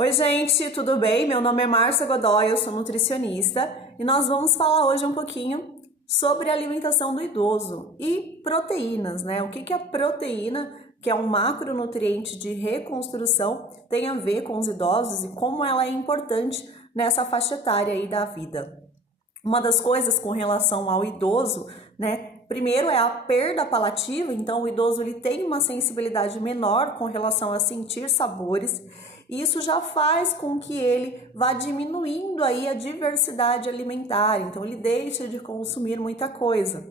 Oi, gente, tudo bem? Meu nome é Márcia Godoy, eu sou nutricionista e nós vamos falar hoje um pouquinho sobre a alimentação do idoso e proteínas, né? O que a proteína, que é um macronutriente de reconstrução, tem a ver com os idosos e como ela é importante nessa faixa etária aí da vida. Uma das coisas com relação ao idoso, né? Primeiro é a perda palativa, então o idoso ele tem uma sensibilidade menor com relação a sentir sabores. E isso já faz com que ele vá diminuindo aí a diversidade alimentar, então ele deixa de consumir muita coisa.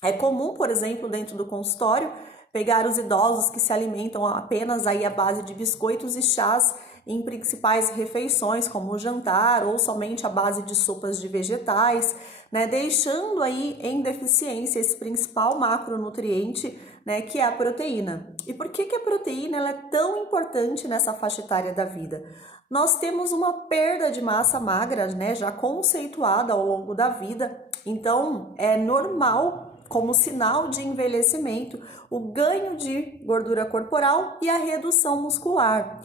É comum, por exemplo, dentro do consultório, pegar os idosos que se alimentam apenas aí à base de biscoitos e chás em principais refeições, como o jantar, ou somente à base de sopas de vegetais, né, deixando aí em deficiência esse principal macronutriente, né, que é a proteína. E por que a proteína ela é tão importante nessa faixa etária da vida? Nós temos uma perda de massa magra, né, já conceituada ao longo da vida, então é normal, como sinal de envelhecimento, o ganho de gordura corporal e a redução muscular.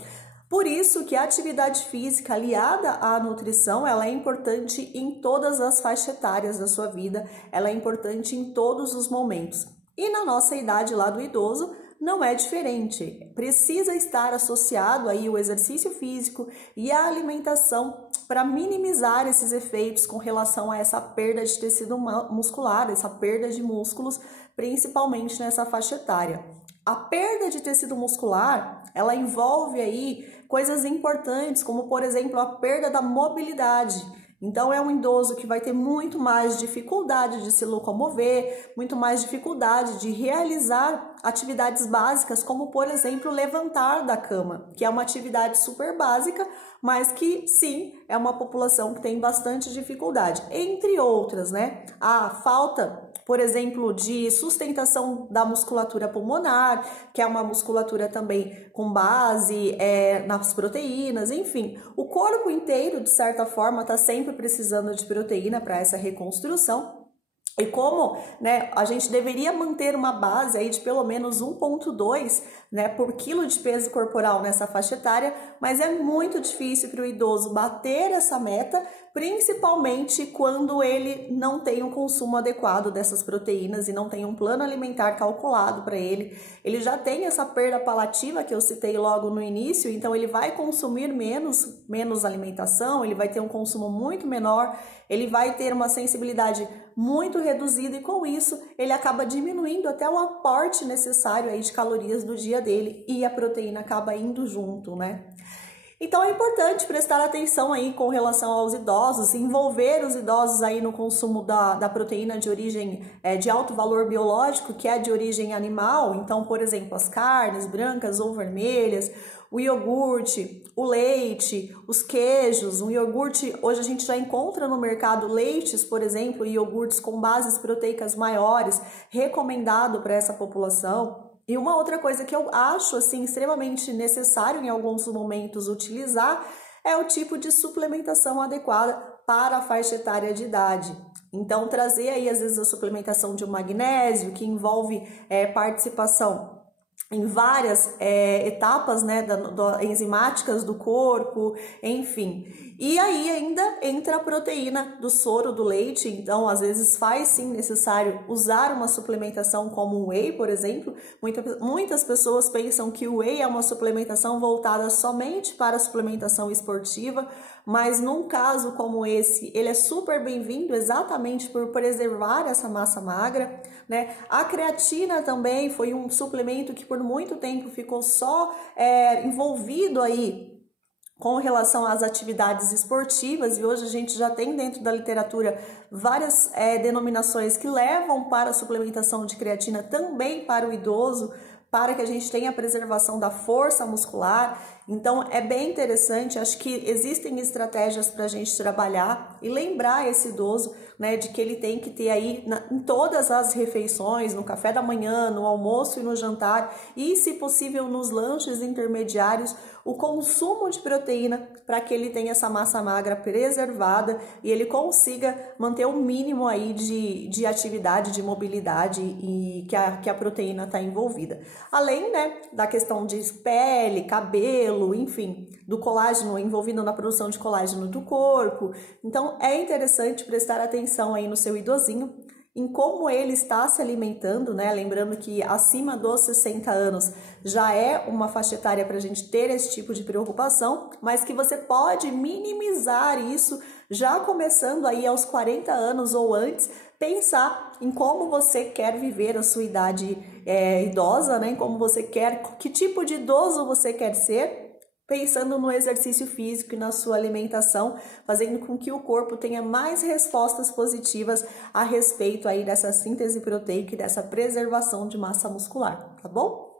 Por isso que a atividade física aliada à nutrição, ela é importante em todas as faixas etárias da sua vida, ela é importante em todos os momentos. E na nossa idade lá do idoso, não é diferente. Precisa estar associado aí o exercício físico e a alimentação para minimizar esses efeitos com relação a essa perda de tecido muscular, essa perda de músculos, principalmente nessa faixa etária. A perda de tecido muscular, ela envolve aí coisas importantes, como por exemplo a perda da mobilidade. Então é um idoso que vai ter muito mais dificuldade de se locomover, muito mais dificuldade de realizar atividades básicas, como por exemplo levantar da cama, que é uma atividade super básica, mas que sim, é uma população que tem bastante dificuldade, entre outras, né? A falta, por exemplo, de sustentação da musculatura pulmonar, que é uma musculatura também com base nas proteínas, enfim. O corpo inteiro, de certa forma, está sempre precisando de proteína para essa reconstrução. E como, né, a gente deveria manter uma base aí de pelo menos 1,2, né, por quilo de peso corporal nessa faixa etária, mas é muito difícil para o idoso bater essa meta, principalmente quando ele não tem um consumo adequado dessas proteínas e não tem um plano alimentar calculado para ele. Ele já tem essa perda palativa que eu citei logo no início, então ele vai consumir menos alimentação, ele vai ter um consumo muito menor, ele vai ter uma sensibilidade muito reduzida e com isso ele acaba diminuindo até o aporte necessário aí de calorias do dia dele e a proteína acaba indo junto, né? Então é importante prestar atenção aí com relação aos idosos, envolver os idosos aí no consumo da proteína de origem de alto valor biológico, que é de origem animal. Então, por exemplo, as carnes brancas ou vermelhas, o iogurte, o leite, os queijos. O iogurte, hoje a gente já encontra no mercado leites, por exemplo, e iogurtes com bases proteicas maiores, recomendado para essa população. E uma outra coisa que eu acho assim extremamente necessário em alguns momentos utilizar é o tipo de suplementação adequada para a faixa etária de idade. Então trazer aí às vezes a suplementação de um magnésio que envolve participação em várias etapas, né, enzimáticas do corpo, enfim. E aí ainda entra a proteína do soro do leite, então às vezes faz sim necessário usar uma suplementação como o whey, por exemplo. Muitas pessoas pensam que o whey é uma suplementação voltada somente para a suplementação esportiva, mas num caso como esse, ele é super bem-vindo exatamente por preservar essa massa magra, né? A creatina também foi um suplemento que por muito tempo ficou só envolvido aí com relação às atividades esportivas, e hoje a gente já tem dentro da literatura várias denominações que levam para a suplementação de creatina também para o idoso, para que a gente tenha a preservação da força muscular. Então é bem interessante, acho que existem estratégias para a gente trabalhar e lembrar esse idoso, né, de que ele tem que ter aí em todas as refeições, no café da manhã, no almoço e no jantar, e se possível nos lanches intermediários, o consumo de proteína para que ele tenha essa massa magra preservada e ele consiga manter o mínimo aí de atividade, de mobilidade e que a proteína está envolvida. Além, né, da questão de pele, cabelo, enfim, do colágeno envolvido na produção de colágeno do corpo. Então, é interessante prestar atenção aí no seu idosinho, em como ele está se alimentando, né? Lembrando que acima dos 60 anos já é uma faixa etária para a gente ter esse tipo de preocupação, mas que você pode minimizar isso já começando aí aos 40 anos ou antes, pensar em como você quer viver a sua idade idosa, né? Como você quer, que tipo de idoso você quer ser, pensando no exercício físico e na sua alimentação, fazendo com que o corpo tenha mais respostas positivas a respeito aí dessa síntese proteica e dessa preservação de massa muscular, tá bom?